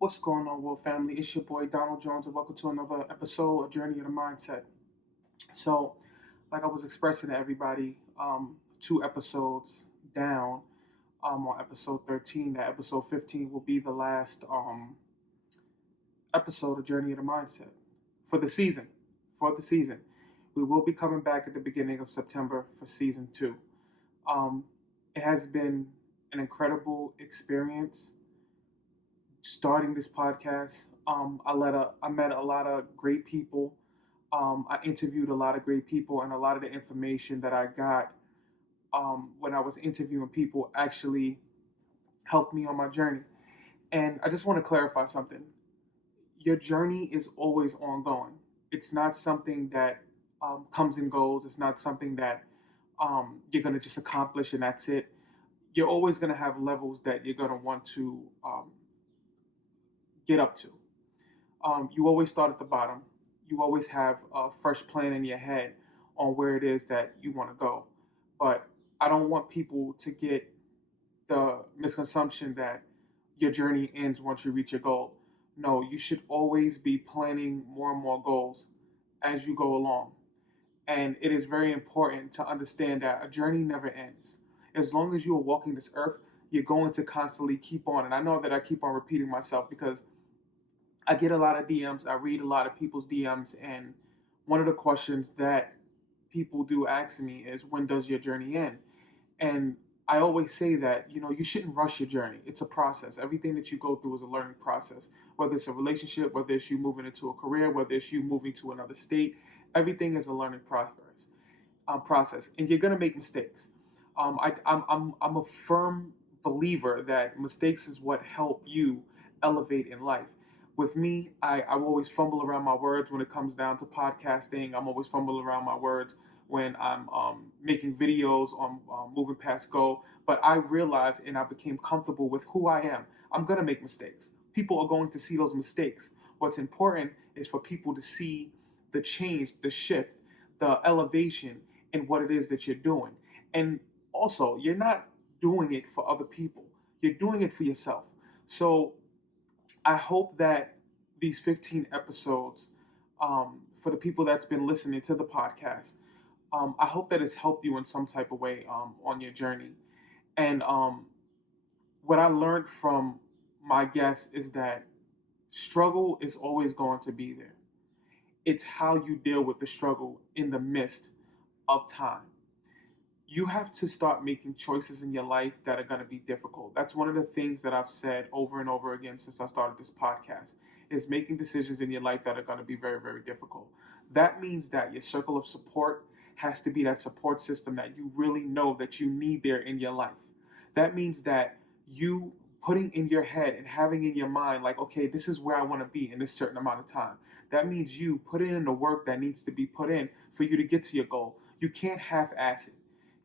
What's going on, world family? It's your boy Donald Jones, and welcome to another episode of Journey of the Mindset. So, like I was expressing to everybody, 2 episodes down, on episode 13. That episode 15 will be the last episode of Journey of the Mindset for the season. For the season, we will be coming back at the beginning of September for season 2. Um, it has been an incredible experience starting this podcast. I met a lot of great people. I interviewed a lot of great people, and a lot of the information that I got when I was interviewing people actually helped me on my journey. And I just want to clarify something. Your journey is always ongoing. It's not something that comes and goes. It's not something that you're going to just accomplish and that's it. You're always going to have levels that you're going to want to get up to. You always start at the bottom. You always have a fresh plan in your head on where it is that you want to go. But I don't want people to get the misconception that your journey ends once you reach your goal. No, you should always be planning more and more goals as you go along. And it is very important to understand that a journey never ends. As long as you are walking this earth, you're going to constantly keep on. And I know that I keep on repeating myself because I get a lot of DMs. I read a lot of people's DMs, and one of the questions that people do ask me is, "When does your journey end?" And I always say that you shouldn't rush your journey. It's a process. Everything that you go through is a learning process. Whether it's a relationship, whether it's you moving into a career, whether it's you moving to another state, everything is a learning progress process, and you're gonna make mistakes. I'm a firm believer that mistakes is what help you elevate in life. With me, I always fumble around my words when it comes down to podcasting. I'm always fumbling around my words when I'm making videos on moving past goal. But I realized and I became comfortable with who I am. I'm gonna make mistakes. People are going to see those mistakes. What's important is for people to see the change, the shift, the elevation in what it is that you're doing. And also, you're not doing it for other people. You're doing it for yourself. So I hope that these 15 episodes, for the people that's been listening to the podcast, I hope that it's helped you in some type of way on your journey. And what I learned from my guests is that struggle is always going to be there. It's how you deal with the struggle in the midst of time. You have to start making choices in your life that are going to be difficult. That's one of the things that I've said over and over again since I started this podcast is making decisions in your life that are going to be very, very difficult. That means that your circle of support has to be that support system that you really know that you need there in your life. That means that you putting in your head and having in your mind like, okay, this is where I want to be in this certain amount of time. That means you putting in the work that needs to be put in for you to get to your goal. You can't half-ass it.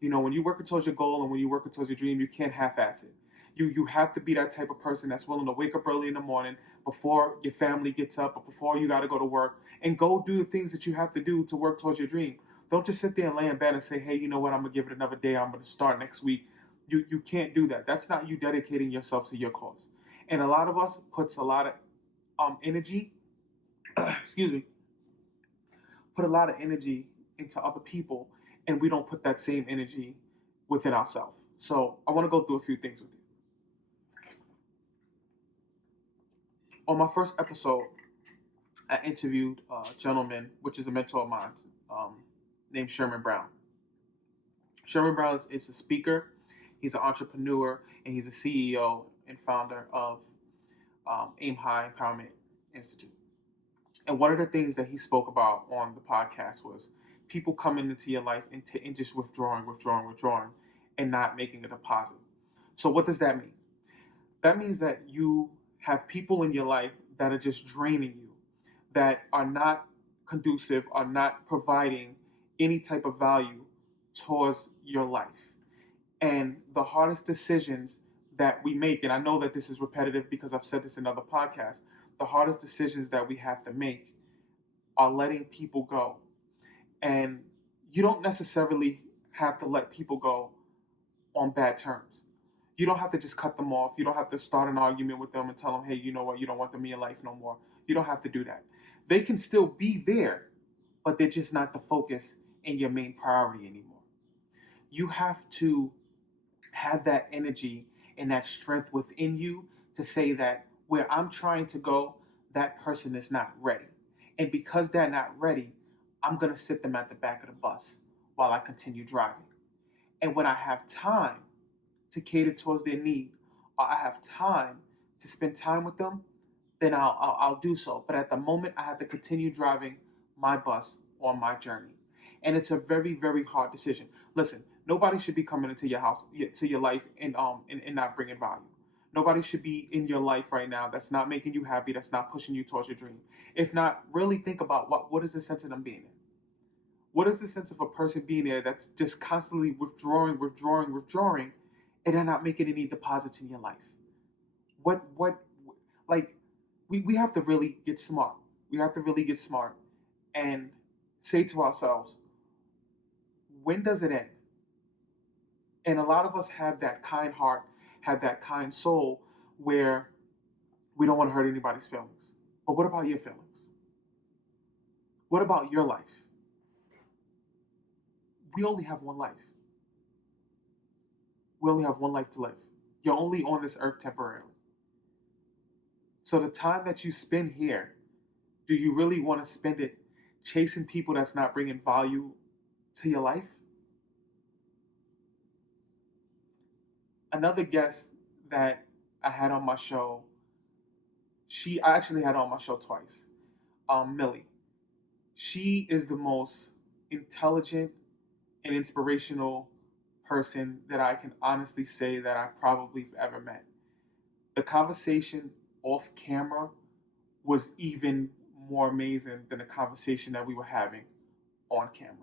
When you're working towards your goal and when you're working towards your dream, you can't half-ass it. You have to be that type of person that's willing to wake up early in the morning before your family gets up or before you got to go to work and go do the things that you have to do to work towards your dream. Don't just sit there and lay in bed and say, hey, you know what, I'm going to give it another day. I'm going to start next week. You can't do that. That's not you dedicating yourself to your cause. And a lot of us puts a lot of energy, excuse me, put a lot of energy into other people, and we don't put that same energy within ourselves. So I want to go through a few things with you. On my first episode, I interviewed a gentleman, which is a mentor of mine, named Sherman Brown. Sherman Brown is a speaker, he's an entrepreneur, and he's a CEO and founder of Aim High Empowerment Institute. And one of the things that he spoke about on the podcast was people coming into your life and just withdrawing, and not making a deposit. So what does that mean? That means that you have people in your life that are just draining you, that are not conducive, are not providing any type of value towards your life. And the hardest decisions that we make, and I know that this is repetitive because I've said this in other podcasts, the hardest decisions that we have to make are letting people go. And you don't necessarily have to let people go on bad terms. You don't have to just cut them off. You don't have to start an argument with them and tell them, hey, you know what, you don't want them in your life no more. You don't have to do that. They can still be there, but they're just not the focus and your main priority anymore. You have to have that energy and that strength within you to say that where I'm trying to go, that person is not ready. And because they're not ready, I'm going to sit them at the back of the bus while I continue driving. And when I have time to cater towards their need, or I have time to spend time with them, then I'll do so. But at the moment, I have to continue driving my bus on my journey. And it's a very, very hard decision. Listen, nobody should be coming into your house, to your life, and not bringing value. Nobody should be in your life right now that's not making you happy, that's not pushing you towards your dream. If not, really think about what is the sense of them being there? What is the sense of a person being there that's just constantly withdrawing, withdrawing, withdrawing, and they're not making any deposits in your life? What like we have to really get smart. We have to really get smart and say to ourselves, when does it end? And a lot of us have that kind heart, have that kind soul where we don't want to hurt anybody's feelings. But what about your feelings? What about your life? We only have one life. We only have one life to live. You're only on this earth temporarily. So the time that you spend here, do you really want to spend it chasing people that's not bringing value to your life? Another guest that I had on my show, I actually had on my show twice. Millie. She is the most intelligent and inspirational person that I can honestly say that I probably have ever met. The conversation off camera was even more amazing than the conversation that we were having on camera.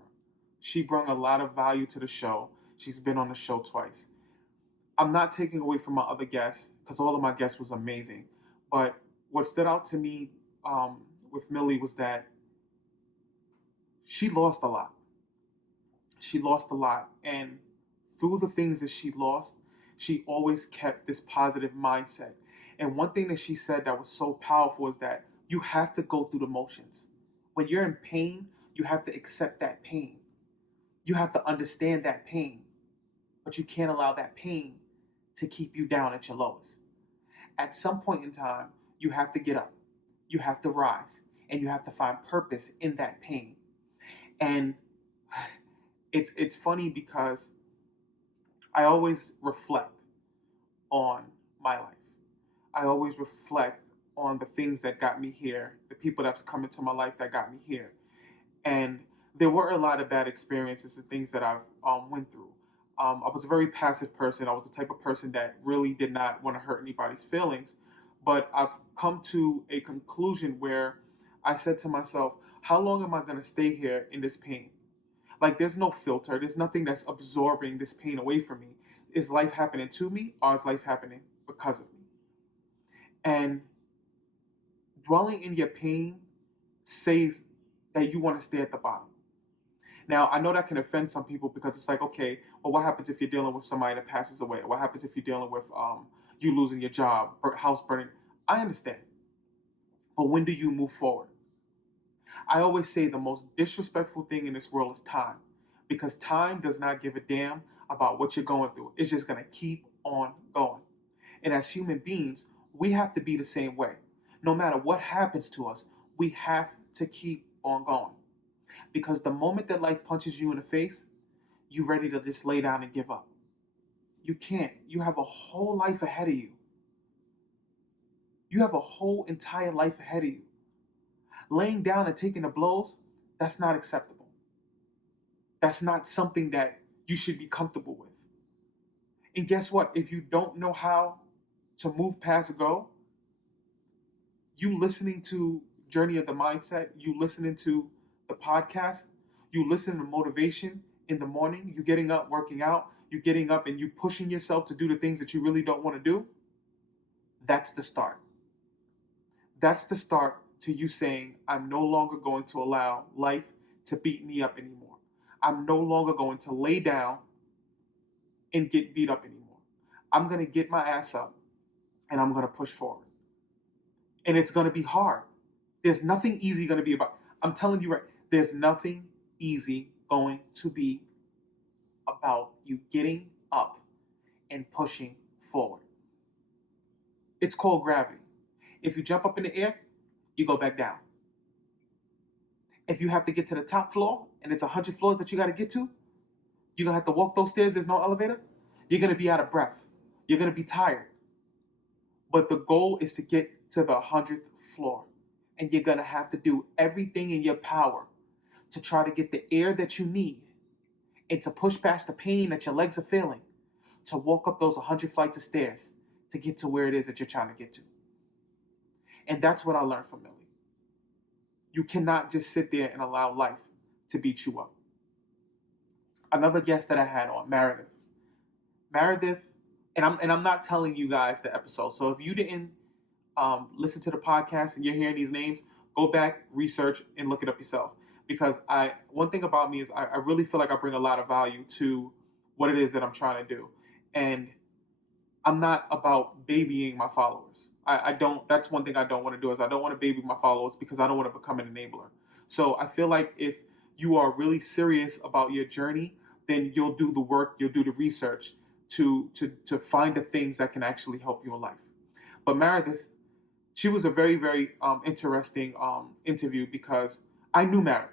She brought a lot of value to the show. She's been on the show twice. I'm not taking away from my other guests because all of my guests was amazing. But what stood out to me with Millie was that she lost a lot. She lost a lot. And through the things that she lost, she always kept this positive mindset. And one thing that she said that was so powerful is that you have to go through the motions. When you're in pain, you have to accept that pain. You have to understand that pain, but you can't allow that pain to keep you down at your lowest. At some point in time, you have to get up, you have to rise, and you have to find purpose in that pain. And it's funny because I always reflect on my life. I always reflect on the things that got me here, the people that's come into my life that got me here. And there were a lot of bad experiences and things that I've went through. I was a very passive person. I was the type of person that really did not want to hurt anybody's feelings. But I've come to a conclusion where I said to myself, how long am I going to stay here in this pain? Like, there's no filter. There's nothing that's absorbing this pain away from me. Is life happening to me or is life happening because of me? And dwelling in your pain says that you want to stay at the bottom. Now, I know that can offend some people because it's like, okay, well, what happens if you're dealing with somebody that passes away? What happens if you're dealing with you losing your job, house burning? I understand. But when do you move forward? I always say the most disrespectful thing in this world is time because time does not give a damn about what you're going through. It's just going to keep on going. And as human beings, we have to be the same way. No matter what happens to us, we have to keep on going. Because the moment that life punches you in the face, you're ready to just lay down and give up. You can't. You have a whole life ahead of you. You have a whole entire life ahead of you. Laying down and taking the blows, that's not acceptable. That's not something that you should be comfortable with. And guess what? If you don't know how to move past go, you listening to Journey of the Mindset, you listening to the podcast, you listen to motivation in the morning, you getting up, working out, you getting up and you pushing yourself to do the things that you really don't want to do, that's the start. That's the start to you saying, I'm no longer going to allow life to beat me up anymore. I'm no longer going to lay down and get beat up anymore. I'm going to get my ass up and I'm going to push forward. And it's going to be hard. There's nothing easy going to be about. I'm telling you right, there's nothing easy going to be about you getting up and pushing forward. It's called gravity. If you jump up in the air, you go back down. If you have to get to the top floor and it's 100 floors that you got to get to, you're going to have to walk those stairs. There's no elevator. You're going to be out of breath. You're going to be tired. But the goal is to get to the 100th floor. And you're going to have to do everything in your power to try to get the air that you need and to push past the pain that your legs are feeling to walk up those 100 flights of stairs to get to where it is that you're trying to get to. And that's what I learned from Millie. You cannot just sit there and allow life to beat you up. Another guest that I had on, Meredith. Meredith, and I'm not telling you guys the episode. So if you didn't listen to the podcast and you're hearing these names, go back, research, and look it up yourself. Because one thing about me is I really feel like I bring a lot of value to what it is that I'm trying to do. And I'm not about babying my followers. I don't, that's one thing I don't want to do is I don't want to baby my followers because I don't want to become an enabler. So I feel like if you are really serious about your journey, then you'll do the work, you'll do the research to find the things that can actually help you in life. But Meredith, she was a very, very interesting interview because I knew Meredith.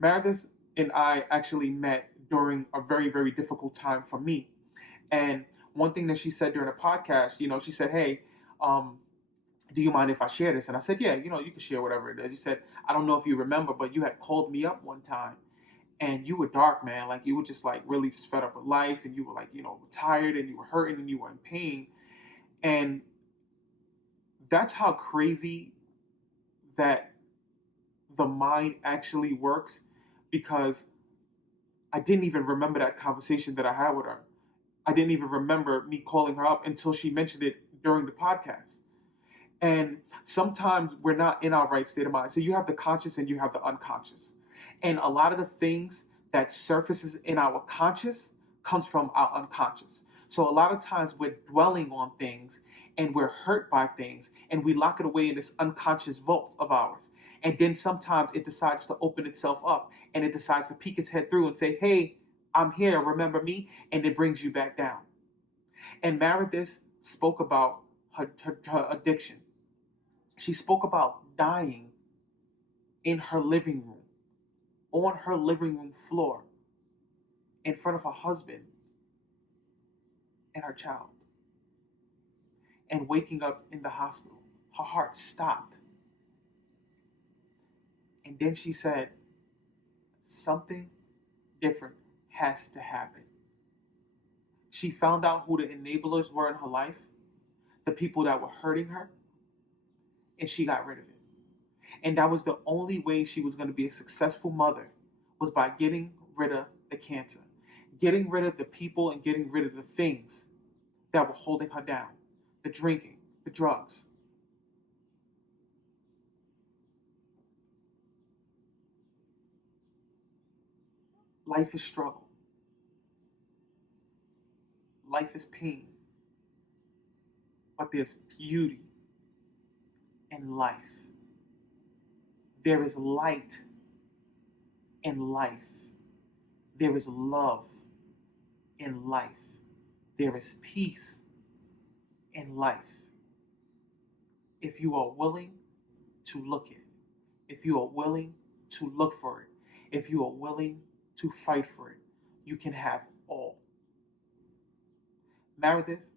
Meredith and I actually met during a very, very difficult time for me. And one thing that she said during the podcast, she said, hey, do you mind if I share this? And I said, yeah, you can share whatever it is. She said, I don't know if you remember, but you had called me up one time and you were dark, man. Like you were just like really just fed up with life and you were like, tired and you were hurting and you were in pain. And that's how crazy that the mind actually works, because I didn't even remember that conversation that I had with her. I didn't even remember me calling her up until she mentioned it during the podcast. And sometimes we're not in our right state of mind. So you have the conscious and you have the unconscious. And a lot of the things that surfaces in our conscious comes from our unconscious. So a lot of times we're dwelling on things and we're hurt by things and we lock it away in this unconscious vault of ours. And then sometimes it decides to open itself up and it decides to peek its head through and say, hey, I'm here, remember me? And it brings you back down. And Meredith spoke about her addiction. She spoke about dying in her living room, on her living room floor, in front of her husband and her child, and waking up in the hospital. Her heart stopped. And then she said, something different has to happen. She found out who the enablers were in her life, the people that were hurting her, and she got rid of it. And that was the only way she was going to be a successful mother, was by getting rid of the cancer, getting rid of the people and getting rid of the things that were holding her down, the drinking, the drugs. Life is struggle. Life is pain. But there's beauty in life. There is light in life. There is love in life. There is peace in life. If you are willing to look at it, if you are willing to look for it, if you are willing to fight for it, you can have all. Meredith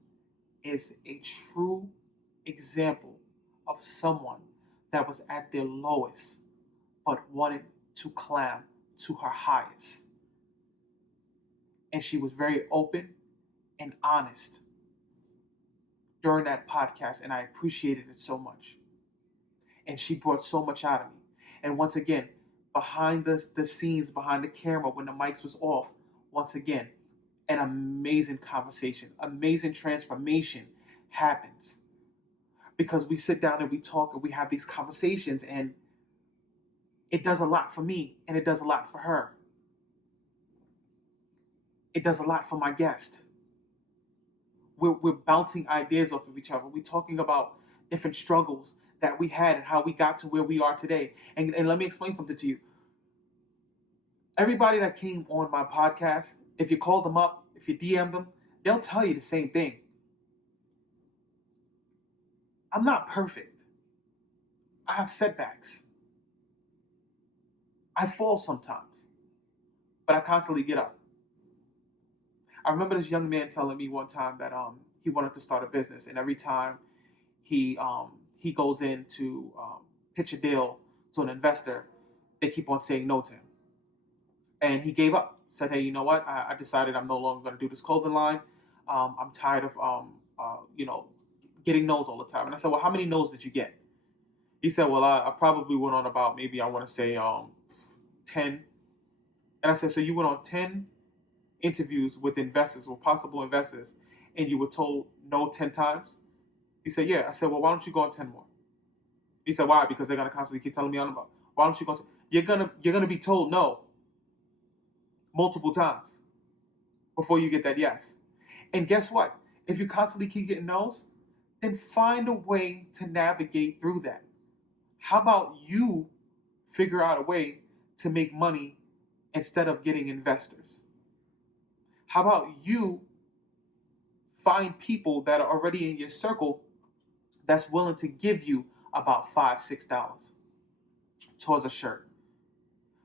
is a true example of someone that was at their lowest but wanted to climb to her highest. And she was very open and honest during that podcast, and I appreciated it so much. And she brought so much out of me. And once again, behind the scenes, behind the camera, when the mics was off, once again, an amazing conversation, amazing transformation happens. Because we sit down and we talk and we have these conversations, and it does a lot for me and it does a lot for her. It does a lot for my guest. we're bouncing ideas off of each other. We're talking about different struggles that we had and how we got to where we are today. And let me explain something to you. Everybody that came on my podcast, if you called them up, if you DM them, they'll tell you the same thing. I'm not perfect. I have setbacks. I fall sometimes, but I constantly get up. I remember this young man telling me one time that he wanted to start a business, and every time he goes in to pitch a deal to an investor, they keep on saying no to him, and he gave up. Said, "Hey, you know what? I decided I'm no longer going to do this clothing line. I'm tired of you know, getting no's all the time." And I said, "Well, how many no's did you get?" He said, "Well, I probably went on about maybe I want to say 10." And I said, "So you went on 10 interviews with investors, with possible investors, and you were told no 10 times?" He said, "Yeah." I said, "Well, why don't you go on 10 more?" He said, "Why?" "Because they're gonna constantly keep telling me on about. Why don't you go? You're gonna be told no multiple times before you get that yes. And guess what? If you constantly keep getting no's, then find a way to navigate through that. How about you figure out a way to make money instead of getting investors? How about you find people that are already in your circle that's willing to give you about $5, $6 towards a shirt?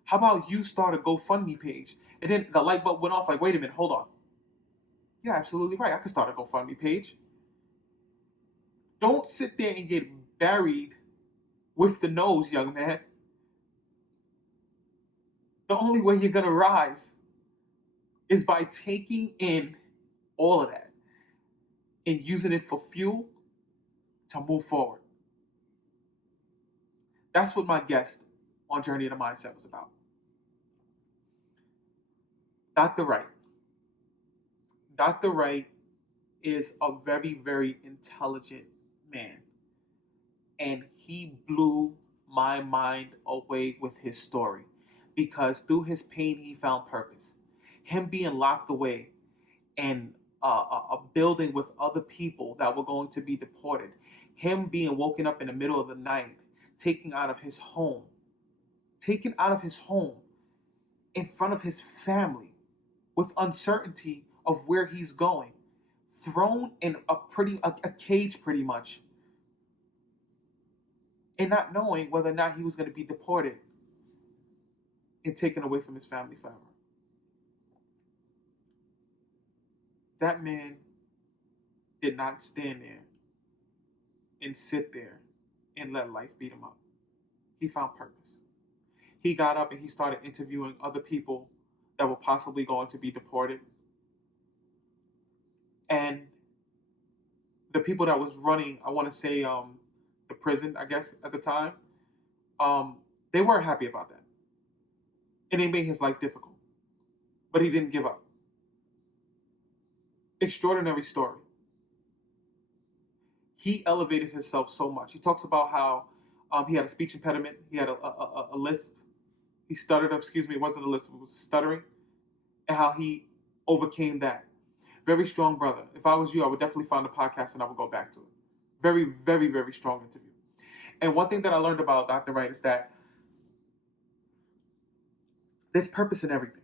How about you start a GoFundMe page?" And then the light bulb went off like, wait a minute, hold on. Yeah, absolutely right. I could start a GoFundMe page. Don't sit there and get buried with the nose, young man. The only way you're going to rise is by taking in all of that and using it for fuel to move forward. That's what my guest on Journey to Mindset was about. Dr. Wright. Dr. Wright is a very, very intelligent man. And he blew my mind away with his story because through his pain, he found purpose. Him being locked away in a building with other people that were going to be deported, him being woken up in the middle of the night, taken out of his home in front of his family with uncertainty of where he's going, thrown in a cage pretty much, and not knowing whether or not he was going to be deported and taken away from his family forever. That man did not stand there and sit there and let life beat him up. He found purpose. He got up and he started interviewing other people that were possibly going to be deported. And the people that was running, I want to say the prison, I guess, at the time, they weren't happy about that. And it made his life difficult. But he didn't give up. Extraordinary story. He elevated himself so much. He talks about how he had a speech impediment. He had a lisp. He stuttered, excuse me, it wasn't a lisp, it was stuttering. And how he overcame that. Very strong brother. If I was you, I would definitely find the podcast and I would go back to it. Very, very, very strong interview. And one thing that I learned about Dr. Wright is that there's purpose in everything.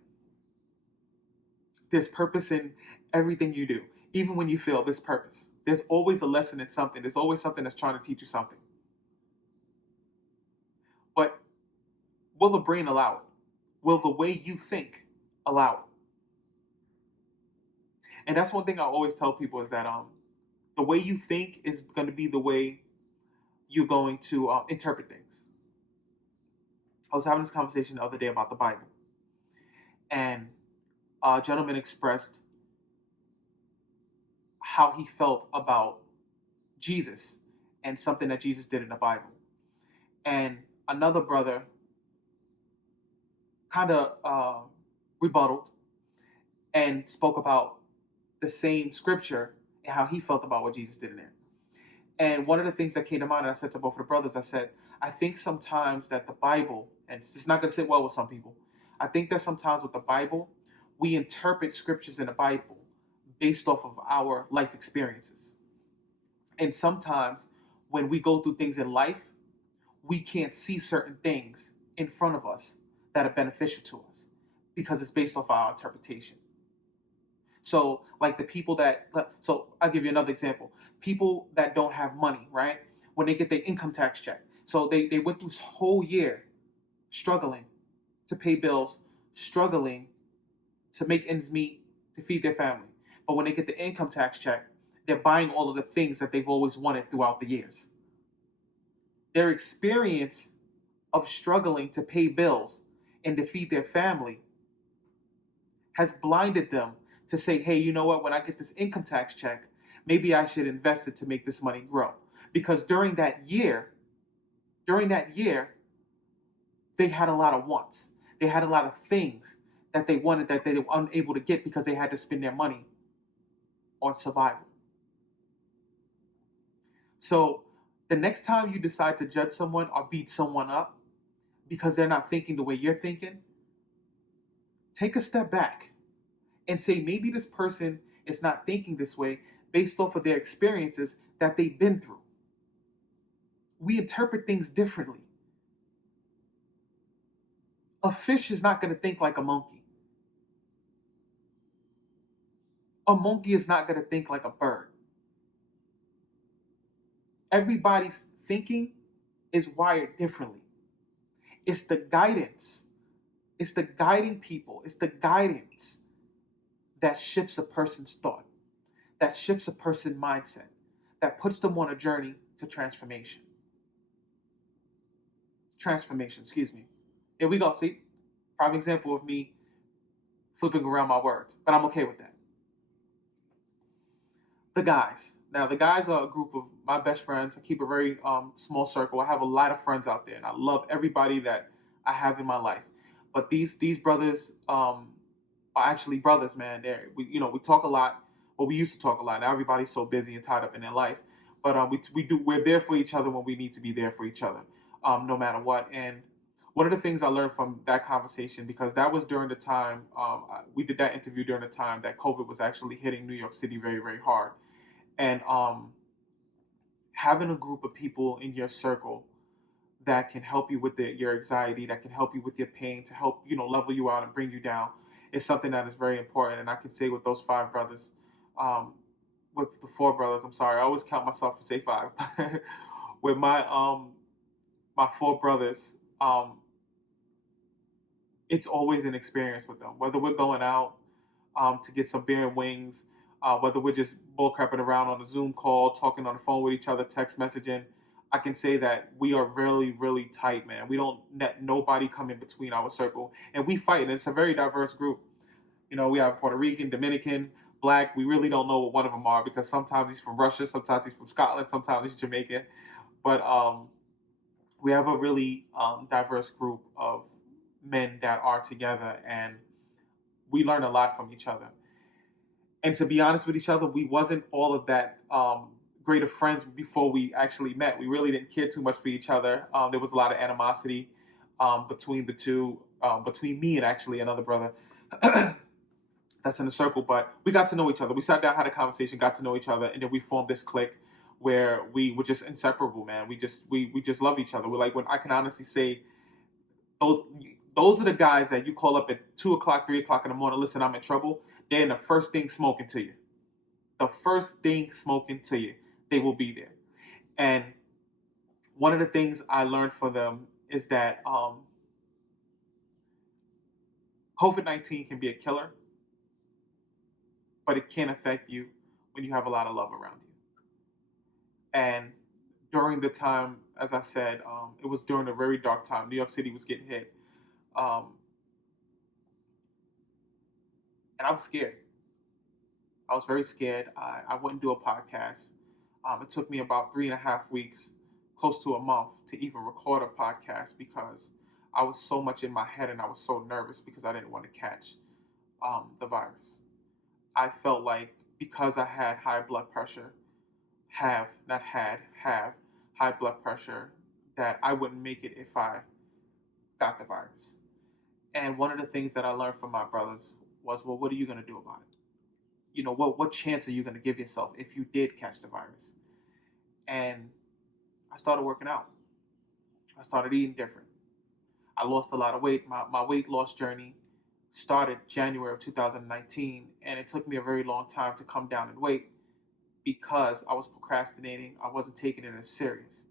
There's purpose in everything you do. Even when you fail, there's purpose. There's always a lesson in something. There's always something that's trying to teach you something. But will the brain allow it? Will the way you think allow it? And that's one thing I always tell people is that the way you think is going to be the way you're going to interpret things. I was having this conversation the other day about the Bible. And a gentleman expressed how he felt about Jesus and something that Jesus did in the Bible. And another brother kind of rebutted and spoke about the same scripture and how he felt about what Jesus did in it. And one of the things that came to mind, and I said to both of the brothers, I said, I think sometimes that the Bible, and it's not going to sit well with some people, I think that sometimes with the Bible, we interpret scriptures in the Bible based off of our life experiences. And sometimes when we go through things in life, we can't see certain things in front of us that are beneficial to us because it's based off our interpretation. So, like the people that, so I'll give you another example. People that don't have money, right? When they get their income tax check. So they went through this whole year struggling to pay bills, struggling to make ends meet, to feed their family. But when they get the income tax check, they're buying all of the things that they've always wanted throughout the years. Their experience of struggling to pay bills and to feed their family has blinded them to say, hey, you know what? When I get this income tax check, maybe I should invest it to make this money grow. Because during that year, they had a lot of wants. They had a lot of things that they wanted that they were unable to get because they had to spend their money on survival. So the next time you decide to judge someone or beat someone up because they're not thinking the way you're thinking, take a step back and say maybe this person is not thinking this way based off of their experiences that they've been through. We interpret things differently. A fish is not going to think like a monkey. A monkey is not going to think like a bird. Everybody's thinking is wired differently. It's the guidance, it's the guiding people, it's the guidance that shifts a person's thought, that shifts a person's mindset, that puts them on a journey to transformation. Transformation, excuse me. Here we go. See, prime example of me flipping around my words, but I'm okay with that. The guys. Now, the guys are a group of my best friends. I keep a very small circle. I have a lot of friends out there, and I love everybody that I have in my life. But these brothers are actually brothers, man. We talk a lot. Well, we used to talk a lot. Now everybody's so busy and tied up in their life. But we're there for each other when we need to be there for each other, no matter what. And one of the things I learned from that conversation, because that was during the time we did that interview during the time that COVID was actually hitting New York City very, very hard. And having a group of people in your circle that can help you with your anxiety, that can help you with your pain, to help level you out and bring you down, is something that is very important. And I can say with those five brothers, with the four brothers, I'm sorry, I always count myself to say five. With my four brothers, it's always an experience with them. Whether we're going out to get some beer and wings, whether we're just bull crapping around on a Zoom call, talking on the phone with each other, text messaging, I can say that we are really, really tight, man. We don't let nobody come in between our circle, and we fight. And it's a very diverse group. We have Puerto Rican, Dominican, Black. We really don't know what one of them are because sometimes he's from Russia, sometimes he's from Scotland, sometimes he's Jamaican. But we have a really diverse group of men that are together, and we learn a lot from each other. And to be honest with each other, we wasn't all of that great of friends before we actually met. We really didn't care too much for each other. There was a lot of animosity between the two, between me and actually another brother that's in the circle. But we got to know each other. We sat down, had a conversation, got to know each other, and then we formed this clique where we were just inseparable, man. We just love each other. We're like, when I can honestly say those those are the guys that you call up at 2 o'clock, 3 o'clock in the morning. Listen, I'm in trouble. They're in the first thing smoking to you. The first thing smoking to you. They will be there. And one of the things I learned from them is that COVID-19 can be a killer, but it can affect you when you have a lot of love around you. And during the time, as I said, it was during a very dark time. New York City was getting hit. Um, and I was scared. I was very scared. I wouldn't do a podcast. It took me about 3.5 weeks, close to a month, to even record a podcast because I was so much in my head and I was so nervous because I didn't want to catch the virus. I felt like because I had high blood pressure, have high blood pressure, that I wouldn't make it if I got the virus. And one of the things that I learned from my brothers was, well, what are you going to do about it? what chance are you going to give yourself if you did catch the virus? And I started working out. I started eating different. I lost a lot of weight. My weight loss journey started January of 2019, and it took me a very long time to come down in weight because I was procrastinating. I wasn't taking it as serious.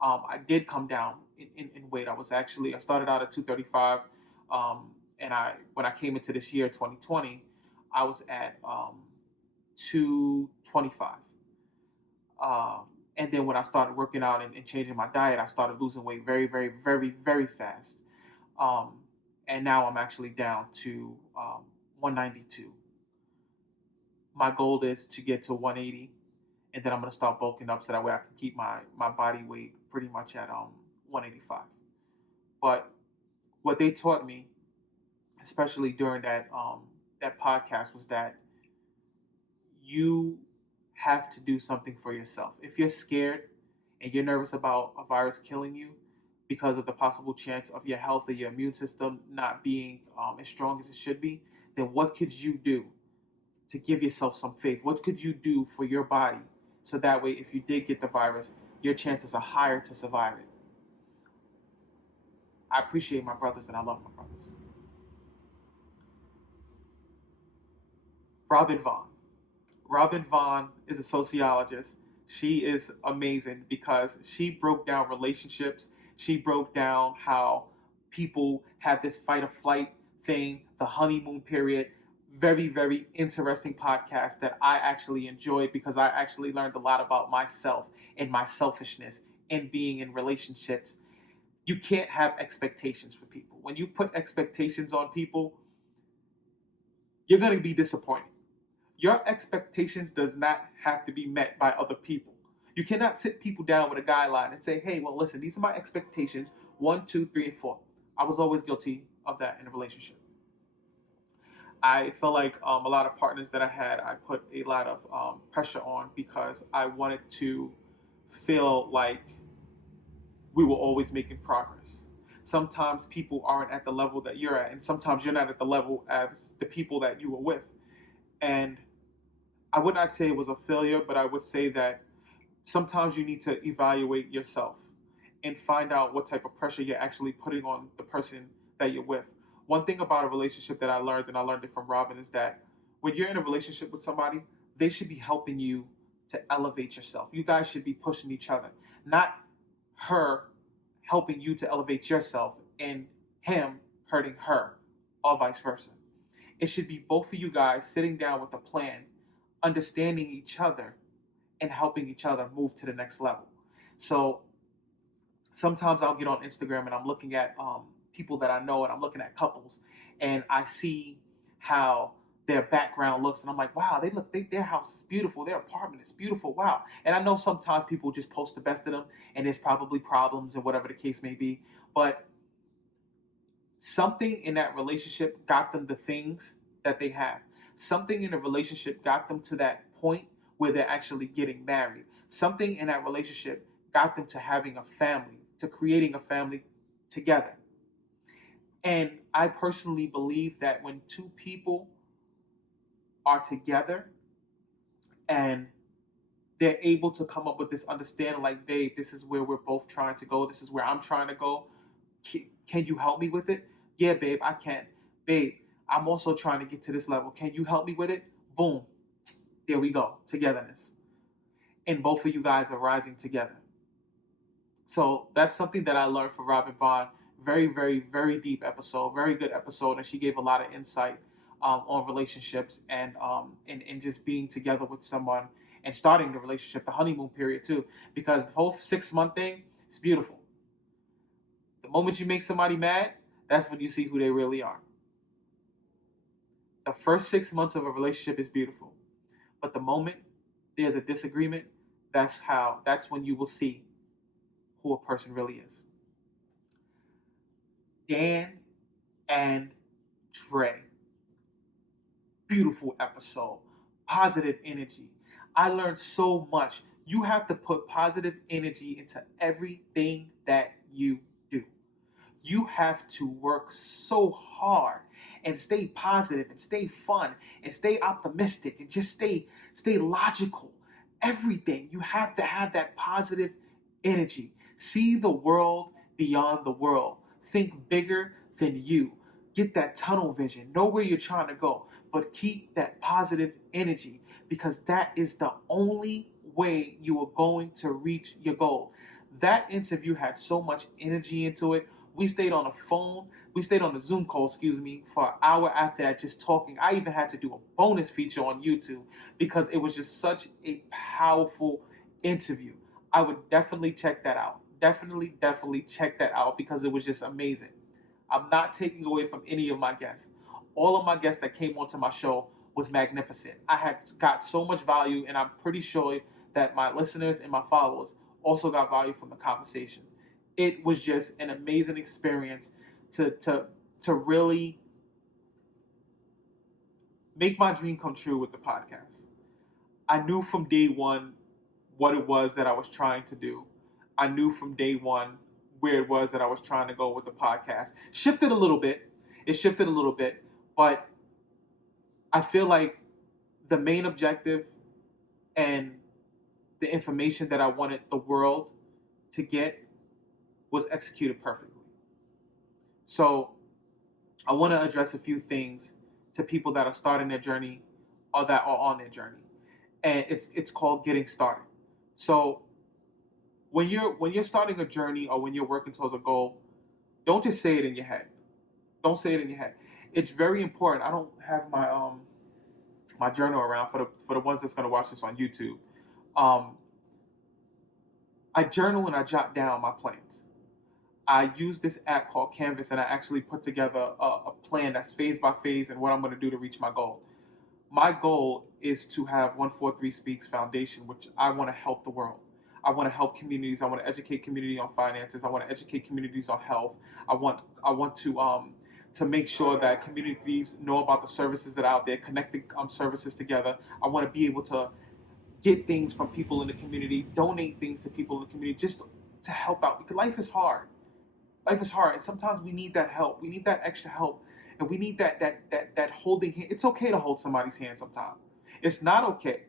I did come down in weight. I started out at 235, and when I came into this year 2020, I was at 225. Um, and then when I started working out and changing my diet, I started losing weight very, very, very, very fast. Um, and now I'm actually down to 192. My goal is to get to 180, and then I'm gonna start bulking up so that way I can keep my body weight pretty much at 185. But what they taught me, especially during that podcast, was that you have to do something for yourself. If you're scared and you're nervous about a virus killing you because of the possible chance of your health or your immune system not being as strong as it should be, then what could you do to give yourself some faith? What could you do for your body so that way, if you did get the virus, your chances are higher to survive it? I appreciate my brothers and I love my brothers. Robin Vaughn. Robin Vaughn is a sociologist. She is amazing because she broke down relationships. She broke down how people have this fight or flight thing, the honeymoon period. Very, very interesting podcast that I actually enjoyed because I actually learned a lot about myself and my selfishness in being in relationships. You can't have expectations for people. When you put expectations on people, you're going to be disappointed. Your expectations does not have to be met by other people. You cannot sit people down with a guideline and say, hey, well, listen, these are my expectations. 1, 2, 3, and 4. I was always guilty of that in a relationship. I felt like a lot of partners that I had, I put a lot of pressure on because I wanted to feel like we were always making progress. Sometimes people aren't at the level that you're at, and sometimes you're not at the level as the people that you were with. And I would not say it was a failure, but I would say that sometimes you need to evaluate yourself and find out what type of pressure you're actually putting on the person that you're with. One thing about a relationship that I learned, and I learned it from Robin, is that when you're in a relationship with somebody, they should be helping you to elevate yourself. You guys should be pushing each other, not her helping you to elevate yourself and him hurting her, or vice versa. It should be both of you guys sitting down with a plan, understanding each other, and helping each other move to the next level. So sometimes I'll get on Instagram and I'm looking at people that I know and I'm looking at couples and I see how their background looks and I'm like, wow, their house is beautiful, their apartment is beautiful, wow. And I know sometimes people just post the best of them and there's probably problems and whatever the case may be, but something in that relationship got them the things that they have. Something in a relationship got them to that point where they're actually getting married. Something in that relationship got them to having a family, to creating a family together. And I personally believe that when two people are together and they're able to come up with this understanding like, babe, this is where we're both trying to go. This is where I'm trying to go. Can you help me with it? Yeah, babe, I can. Babe, I'm also trying to get to this level. Can you help me with it? Boom. There we go. Togetherness. And both of you guys are rising together. So that's something that I learned from Robin Vaughn. Very, very, very deep episode. Very good episode. And she gave a lot of insight on relationships and just being together with someone and starting the relationship, the honeymoon period too. Because the whole 6-month thing is beautiful. The moment you make somebody mad, that's when you see who they really are. The first 6 months of a relationship is beautiful. But the moment there's a disagreement, that's when you will see who a person really is. Dan and Dre. Beautiful episode. Positive energy. I learned so much. You have to put positive energy into everything that you do. You have to work so hard and stay positive and stay fun and stay optimistic and just stay logical. Everything. You have to have that positive energy. See the world beyond the world. Think bigger than you. Get that tunnel vision. Know where you're trying to go, but keep that positive energy because that is the only way you are going to reach your goal. That interview had so much energy into it. We stayed on the phone. We stayed on the Zoom call, excuse me, for an hour after that, just talking. I even had to do a bonus feature on YouTube because it was just such a powerful interview. I would definitely check that out. Definitely check that out because it was just amazing. I'm not taking away from any of my guests. All of my guests that came onto my show was magnificent. I had got so much value, and I'm pretty sure that my listeners and my followers also got value from the conversation. It was just an amazing experience to really make my dream come true with the podcast. I knew from day one what it was that I was trying to do. I knew from day one where it was that I was trying to go with the podcast. Shifted a little bit. It shifted a little bit, but I feel like the main objective and the information that I wanted the world to get was executed perfectly. So I want to address a few things to people that are starting their journey or that are on their journey. And it's called getting started. So when you're starting a journey or when you're working towards a goal, don't just say it in your head. Don't say it in your head. It's very important. I don't have my journal around for the ones that's gonna watch this on YouTube. Um, I journal and I jot down my plans. I use this app called Canvas and I actually put together a plan that's phase by phase and what I'm gonna do to reach my goal. My goal is to have 143 Speaks Foundation, which I want to help the world. I want to help communities. I want to educate community on finances. I want to educate communities on health. I want to make sure that communities know about the services that are out there, connecting services together. I want to be able to get things from people in the community, donate things to people in the community, just to help out because life is hard. Life is hard, and sometimes we need that help. We need that extra help, and we need that holding hand. It's okay to hold somebody's hand sometimes. It's not okay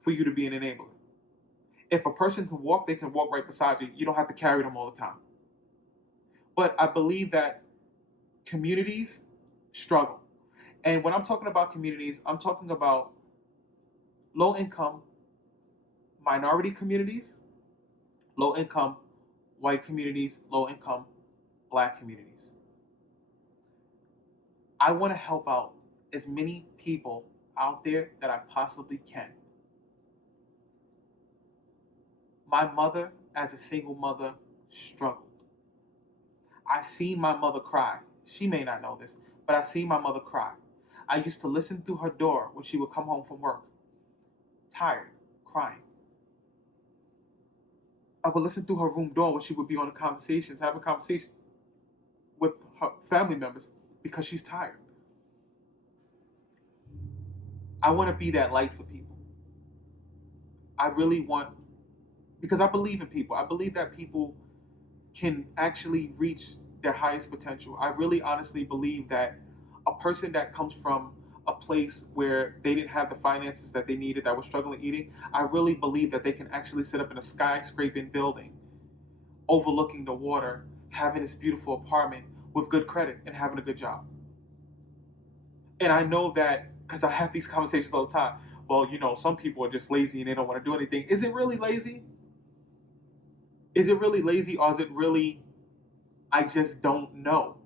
for you to be an enabler. If a person can walk, they can walk right beside you. You don't have to carry them all the time. But I believe that communities struggle, and when I'm talking about communities, I'm talking about low income minority communities, low income white communities, low income black communities. I want to help out as many people out there that I possibly can. My mother, as a single mother, struggled. I seen my mother cry. She may not know this, but I seen my mother cry. I used to listen through her door when she would come home from work, tired, crying. I would listen through her room door when she would be on the conversations, having conversations with her family members because she's tired. I want to be that light for people. I really want, because I believe in people. I believe that people can actually reach their highest potential. I really honestly believe that a person that comes from a place where they didn't have the finances that they needed, that was struggling eating, I really believe that they can actually sit up in a skyscraping building overlooking the water, having this beautiful apartment with good credit and having a good job. And I know that because I have these conversations all the time. Well, some people are just lazy and they don't want to do anything. Is it really lazy? Is it really lazy, or is it really, I just don't know?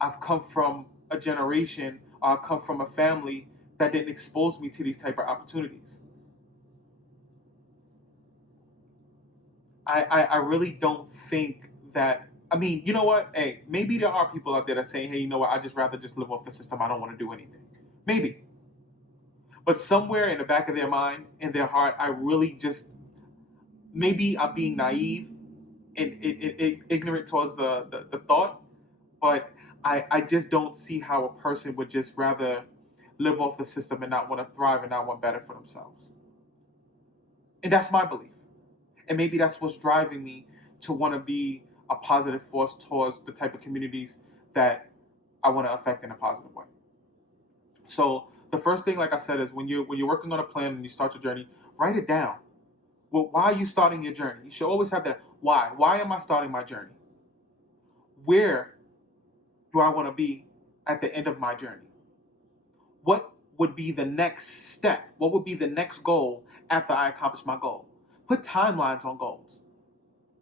I've come from a generation, or I come from a family that didn't expose me to these type of opportunities. I really don't think that. I mean, you know what? Hey, maybe there are people out there that say, hey, you know what? I just rather just live off the system. I don't want to do anything. Maybe. But somewhere in the back of their mind, in their heart, I really just, maybe I'm being naive and ignorant towards the thought, but I just don't see how a person would just rather live off the system and not want to thrive and not want better for themselves. And that's my belief. And maybe that's what's driving me to want to be a positive force towards the type of communities that I want to affect in a positive way. So the first thing, like I said, is when you're working on a plan and you start your journey, write it down. Well, why are you starting your journey? You should always have that why. Why am I starting my journey? Where do I want to be at the end of my journey? What would be the next step? What would be the next goal after I accomplish my goal? Put timelines on goals.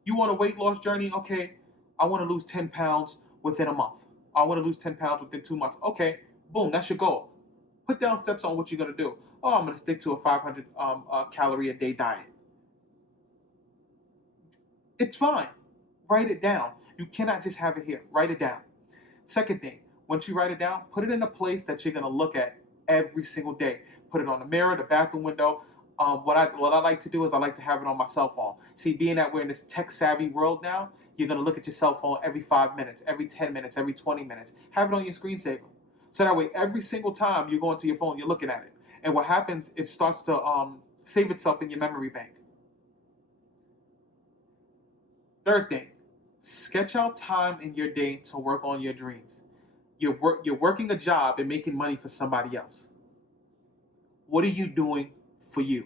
You want a weight loss journey? Okay, I want to lose 10 pounds within a month. I want to lose 10 pounds within 2 months. Okay, boom, that's your goal. Put down steps on what you're going to do. Oh, I'm going to stick to a 500 calorie a day diet. It's fine. Write it down. You cannot just have it here. Write it down. Second thing, once you write it down, put it in a place that you're going to look at every single day. Put it on the mirror, the bathroom window. What I like to do is I like to have it on my cell phone. See, being that we're in this tech savvy world now, you're going to look at your cell phone every 5 minutes, every 10 minutes, every 20 minutes. Have it on your screensaver. So that way, every single time you go into your phone, you're looking at it. And what happens, it starts to save itself in your memory bank. Third thing, sketch out time in your day to work on your dreams. You're working a job and making money for somebody else. What are you doing for you?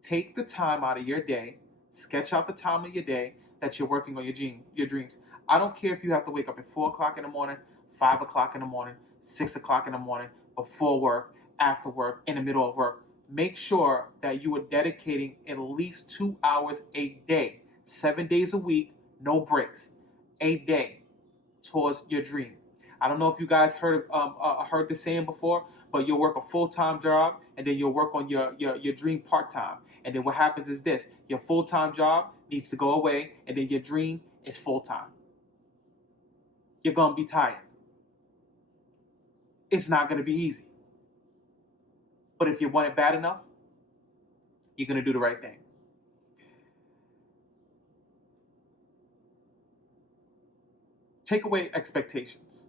Take the time out of your day, sketch out the time of your day that you're working on your dreams. I don't care if you have to wake up at 4 o'clock in the morning, 5 o'clock in the morning, 6 o'clock in the morning, before work, after work, in the middle of work. Make sure that you are dedicating at least 2 hours a day, 7 days a week, no breaks, a day towards your dream. I don't know if you guys heard the saying before, but you'll work a full-time job and then you'll work on your dream part-time. And then what happens is this: your full-time job needs to go away, and then your dream is full-time. You're gonna be tired. It's not gonna be easy. But if you want it bad enough, you're gonna do the right thing. Take away expectations.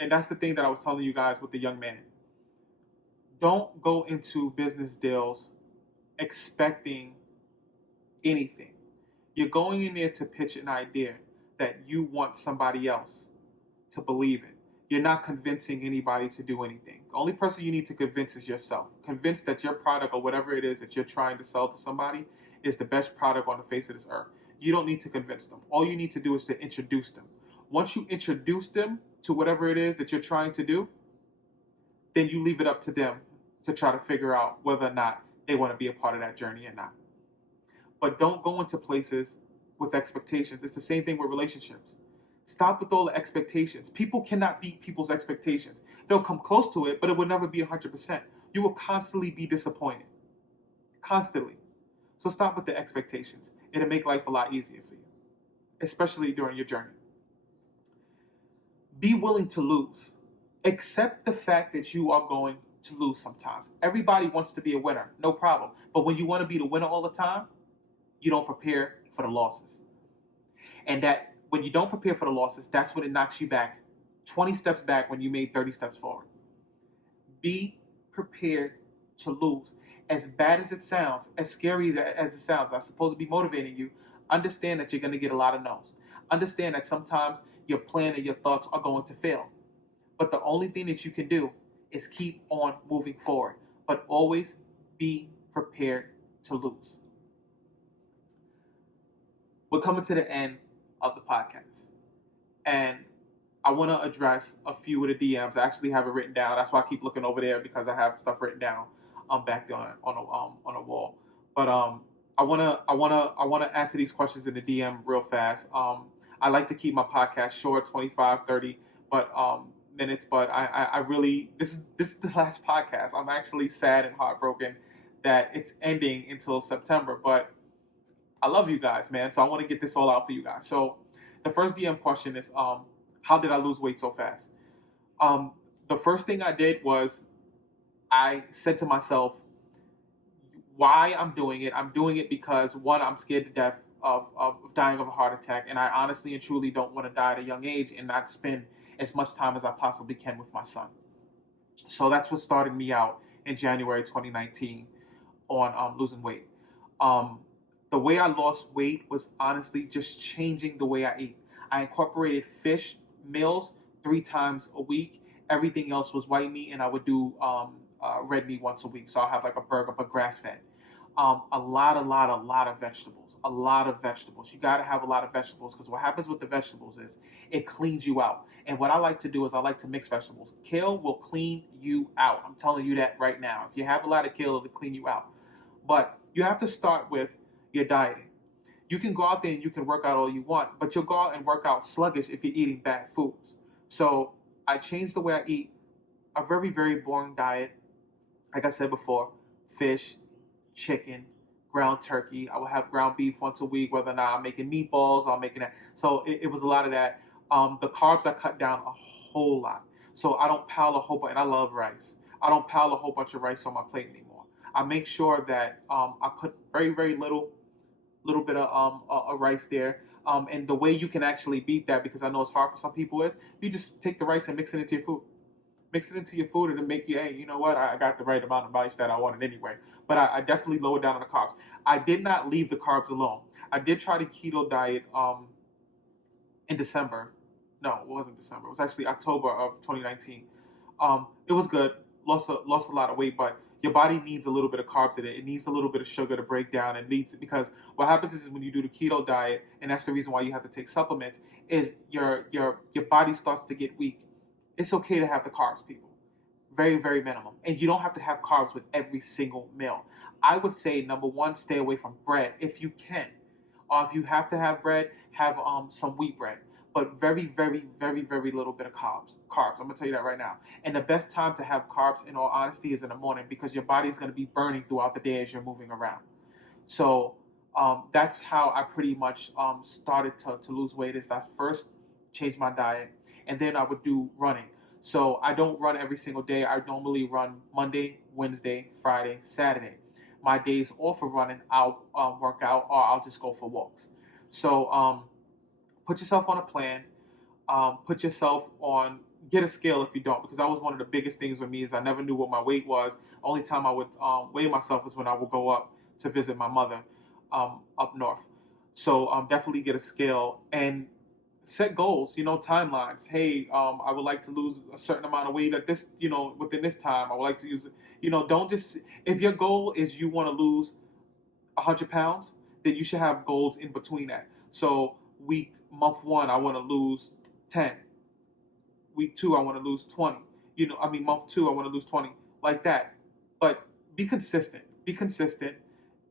And that's the thing that I was telling you guys with the young man. Don't go into business deals expecting anything. You're going in there to pitch an idea that you want somebody else to believe in. You're not convincing anybody to do anything. The only person you need to convince is yourself. Convince that your product or whatever it is that you're trying to sell to somebody is the best product on the face of this earth. You don't need to convince them. All you need to do is to introduce them. Once you introduce them to whatever it is that you're trying to do, then you leave it up to them to try to figure out whether or not they want to be a part of that journey or not. But don't go into places with expectations. It's the same thing with relationships. Stop with all the expectations. People cannot beat people's expectations. They'll come close to it, but it will never be 100%. You will constantly be disappointed. Constantly. So stop with the expectations. It'll make life a lot easier for you, especially during your journey. Be willing to lose. Accept the fact that you are going to lose sometimes. Everybody wants to be a winner, no problem. But when you want to be the winner all the time, you don't prepare for the losses. And that when you don't prepare for the losses, that's when it knocks you back 20 steps back when you made 30 steps forward. Be prepared to lose. As bad as it sounds, as scary as it sounds, I'm supposed to be motivating you. Understand that you're going to get a lot of no's. Understand that sometimes your plan and your thoughts are going to fail. But the only thing that you can do is keep on moving forward. But always be prepared to lose. We're coming to the end of the podcast. And I want to address a few of the DMs. I actually have it written down. That's why I keep looking over there, because I have stuff written down back there on a wall. But I wanna answer these questions in the DM real fast. I like to keep my podcast short, 25, 30 minutes, but I really this is the last podcast. I'm actually sad and heartbroken that it's ending until September, but I love you guys, man. So I want to get this all out for you guys. So the first DM question is, how did I lose weight so fast? The first thing I did was I said to myself, why I'm doing it. I'm doing it because, one, I'm scared to death of dying of a heart attack. And I honestly and truly don't want to die at a young age and not spend as much time as I possibly can with my son. So that's what started me out in January 2019 on losing weight. The way I lost weight was honestly just changing the way I ate. I incorporated fish meals 3 times a week. Everything else was white meat, and I would do red meat once a week. So I'll have like a burger, but grass fed. A lot of vegetables. A lot of vegetables. You got to have a lot of vegetables because what happens with the vegetables is it cleans you out. And what I like to do is I like to mix vegetables. Kale will clean you out. I'm telling you that right now. If you have a lot of kale, it'll clean you out. But you have to start with your dieting. You can go out there and you can work out all you want, but you'll go out and work out sluggish if you're eating bad foods. So I changed the way I eat. A very, very boring diet. Like I said before, fish, chicken, ground turkey. I would have ground beef once a week, whether or not I'm making meatballs or I'm making that. So it was a lot of that. The carbs I cut down a whole lot. So I don't pile a whole bunch, and I love rice. I don't pile a whole bunch of rice on my plate anymore. I make sure that I put very, very little bit of rice there. And the way you can actually beat that, because I know it's hard for some people, is you just take the rice and mix it into your food. Mix it into your food and it'll make you, hey, you know what? I got the right amount of rice that I wanted anyway. But I definitely lowered down on the carbs. I did not leave the carbs alone. I did try the keto diet in December. No, it wasn't December. It was actually October of 2019. It was good. Lost a lot of weight, but your body needs a little bit of carbs in it. It needs a little bit of sugar to break down. It needs, because what happens is when you do the keto diet, and that's the reason why you have to take supplements, is your body starts to get weak. It's okay to have the carbs, people. Very, very minimum. And you don't have to have carbs with every single meal. I would say number one, stay away from bread if you can. Or if you have to have bread, have some wheat bread. But very, very, very, very little bit of carbs. Carbs. I'm gonna tell you that right now. And the best time to have carbs, in all honesty, is in the morning because your body is gonna be burning throughout the day as you're moving around. So that's how I pretty much started to lose weight. Is I first changed my diet, and then I would do running. So I don't run every single day. I normally run Monday, Wednesday, Friday, Saturday. My days off of running, I'll work out or I'll just go for walks. So put yourself on a plan. Put yourself on, get a scale if you don't, because that was one of the biggest things with me is I never knew what my weight was. Only time I would weigh myself is when I would go up to visit my mother up north. So definitely get a scale and set goals, timelines. Hey, I would like to lose a certain amount of weight at this, within this time. I would like to use, don't just, if your goal is you want to lose 100 pounds, then you should have goals in between that. So month one, I want to lose 10. Week two, I want to lose 20. Month two, I want to lose 20, like that. But be consistent. Be consistent.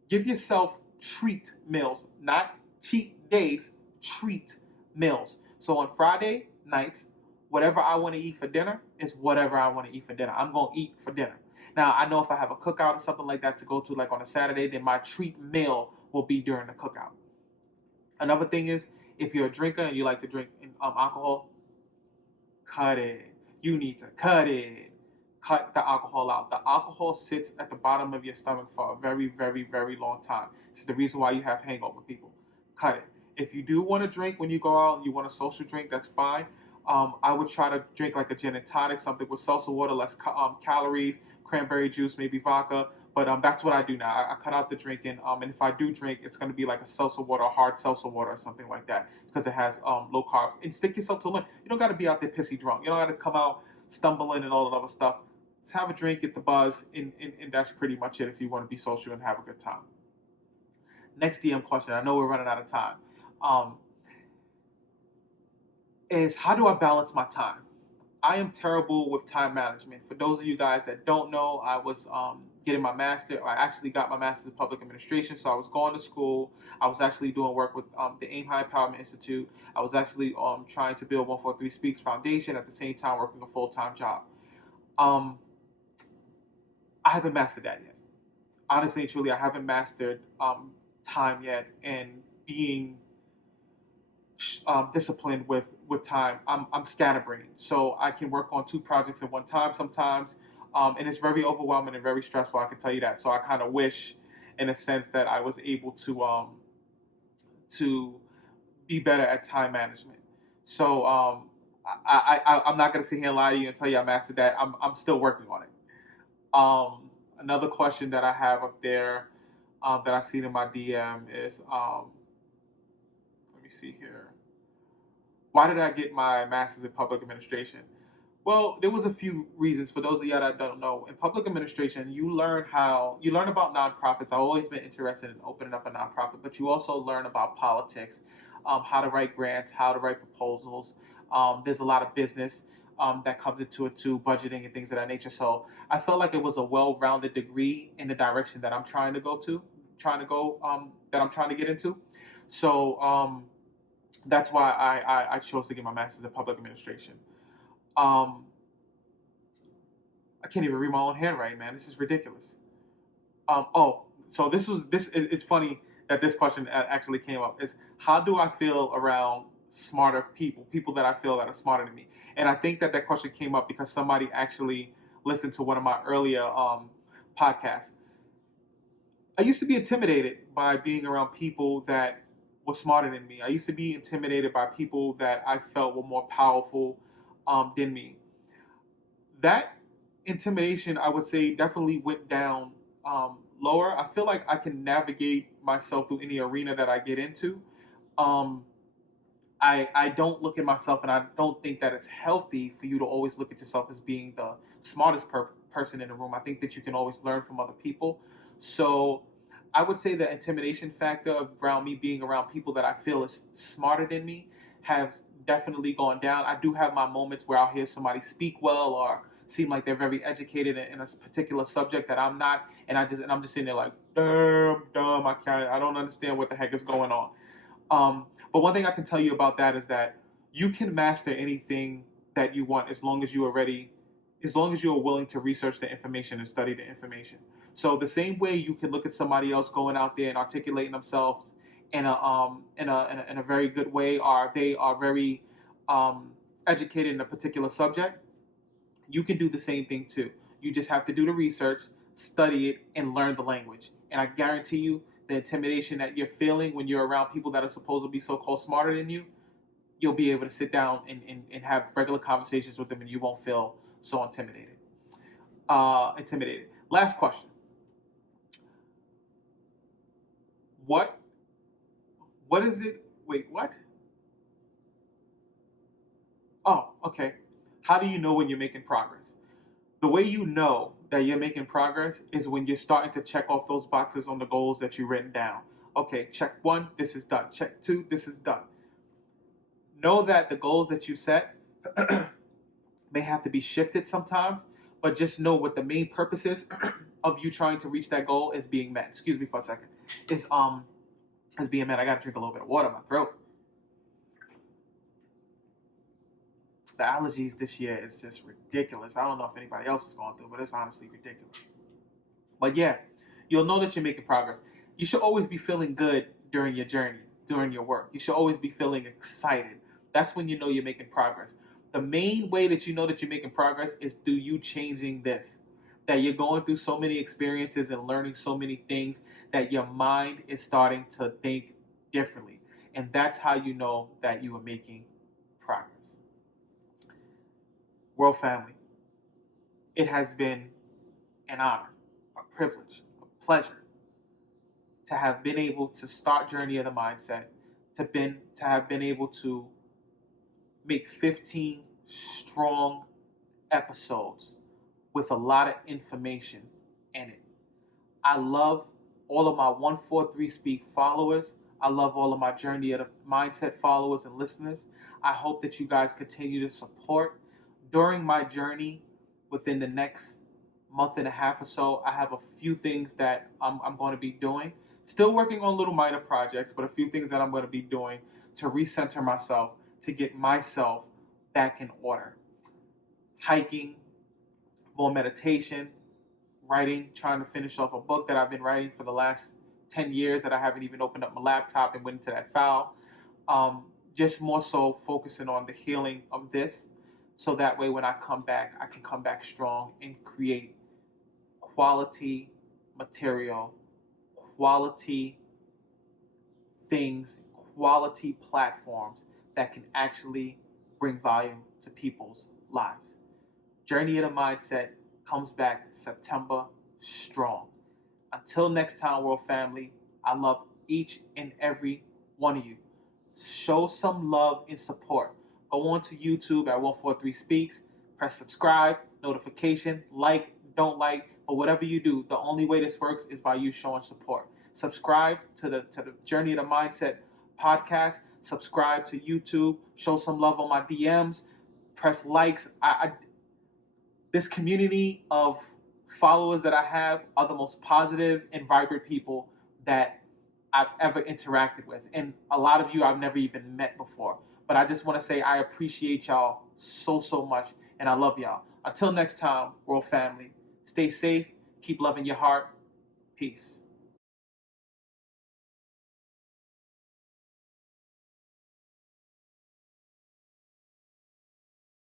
Give yourself treat meals, not cheat days, treat meals. So on Friday nights, whatever I want to eat for dinner is whatever I want to eat for dinner. I'm going to eat for dinner. Now, I know if I have a cookout or something like that to go to, like on a Saturday, then my treat meal will be during the cookout. Another thing is, if you're a drinker and you like to drink alcohol, cut it. You need to cut it. Cut the alcohol out. The alcohol sits at the bottom of your stomach for a very, very, very long time. This is the reason why you have hangover, people. Cut it. If you do want to drink when you go out, you want a social drink, that's fine. I would try to drink like a gin and tonic, something with seltzer water, less calories, cranberry juice, maybe vodka. But that's what I do now. I cut out the drinking. And if I do drink, it's going to be like a seltzer water, hard seltzer water, or something like that, because it has low carbs. And stick yourself to a limit. You don't got to be out there pissy drunk. You don't got to come out stumbling and all that other stuff. Just have a drink, get the buzz, and that's pretty much it if you want to be social and have a good time. Next DM question. I know we're running out of time. Is how do I balance my time? I am terrible with time management. For those of you guys that don't know, I was getting my master. I actually got my master's in public administration. So I was going to school. I was actually doing work with the AIM High Empowerment Institute. I was actually trying to build 143 Speaks Foundation at the same time working a full-time job. I haven't mastered that yet. Honestly and truly, I haven't mastered time yet and being disciplined with time. I'm scatterbrained, so I can work on 2 projects at one time sometimes, and it's very overwhelming and very stressful. I can tell you that. So I kind of wish, in a sense, that I was able to be better at time management. So I'm not gonna sit here and lie to you and tell you I mastered that. I'm still working on it. Another question that I have up there that I see in my DM is let me see here. Why did I get my master's in public administration? Well, there was a few reasons. For those of you that don't know, in public administration, you learn about nonprofits. I've always been interested in opening up a nonprofit, but you also learn about politics, how to write grants, how to write proposals. There's a lot of business that comes into it too, budgeting and things of that nature. So I felt like it was a well-rounded degree in the direction that I'm trying to go to, that I'm trying to get into. So that's why I chose to get my master's in public administration. Um, I can't even read my own handwriting, man. This is ridiculous. So it's funny that this question actually came up. Is how do I feel around smarter people, people that I feel that are smarter than me? And I think that question came up because somebody actually listened to one of my earlier podcasts. I used to be intimidated by being around people that were smarter than me. I used to be intimidated by people that I felt were more powerful than me. That intimidation, I would say, definitely went down lower. I feel like I can navigate myself through any arena that I get into. Um, I don't look at myself, and I don't think that it's healthy for you to always look at yourself as being the smartest person in the room. I think that you can always learn from other people. So I would say the intimidation factor around me being around people that I feel is smarter than me has definitely gone down. I do have my moments where I'll hear somebody speak well or seem like they're very educated in a particular subject that I'm not, and I'm just sitting there like, damn, dumb. I don't understand what the heck is going on. But one thing I can tell you about that is that you can master anything that you want as long as you are willing to research the information and study the information. So the same way you can look at somebody else going out there and articulating themselves in a very good way, or they are very educated in a particular subject, you can do the same thing too. You just have to do the research, study it, and learn the language. And I guarantee you, the intimidation that you're feeling when you're around people that are supposed to be so-called smarter than you, you'll be able to sit down and have regular conversations with them, and you won't feel so intimidated. Intimidated. Last question. What? What is it? Wait, what? Oh, okay. How do you know when you're making progress? The way you know that you're making progress is when you're starting to check off those boxes on the goals that you've written down. Okay, check one, this is done. Check two, this is done. Know that the goals that you set may have to be shifted sometimes, but just know what the main purpose is of you trying to reach that goal is being met. Excuse me for a second. Is being met. I gotta drink a little bit of water in my throat. The allergies this year is just ridiculous. I don't know if anybody else is going through, but it's honestly ridiculous. But yeah, you'll know that you're making progress. You should always be feeling good during your journey, during your work. You should always be feeling excited. That's when you know you're making progress. The main way that you know that you're making progress is through you changing this. That you're going through so many experiences and learning so many things that your mind is starting to think differently. And that's how you know that you are making progress. World family, it has been an honor, a privilege, a pleasure to have been able to start Journey of the Mindset, to have been able to make 15 strong episodes with a lot of information in it. I love all of my 143 Speak followers. I love all of my Journey of the Mindset followers and listeners. I hope that you guys continue to support. During my journey, within the next month and a half or so, I have a few things that I'm going to be doing. Still working on little minor projects, but a few things that I'm going to be doing to recenter myself, to get myself back in order. Hiking, more meditation, writing, trying to finish off a book that I've been writing for the last 10 years that I haven't even opened up my laptop and went into that file. Just more so focusing on the healing of this, so that way when I come back, I can come back strong and create quality material, quality things, quality platforms that can actually bring value to people's lives. Journey of the Mindset comes back September strong. Until next time, world family, I love each and every one of you. Show some love and support. Go on to YouTube at 143 Speaks, press subscribe, notification, like, don't like, but whatever you do, the only way this works is by you showing support. Subscribe to the Journey of the Mindset podcast. Subscribe to YouTube. Show some love on my DMs. Press likes. This community of followers that I have are the most positive and vibrant people that I've ever interacted with. And a lot of you I've never even met before. But I just want to say I appreciate y'all so much. And I love y'all. Until next time, world family, stay safe. Keep loving your heart. Peace.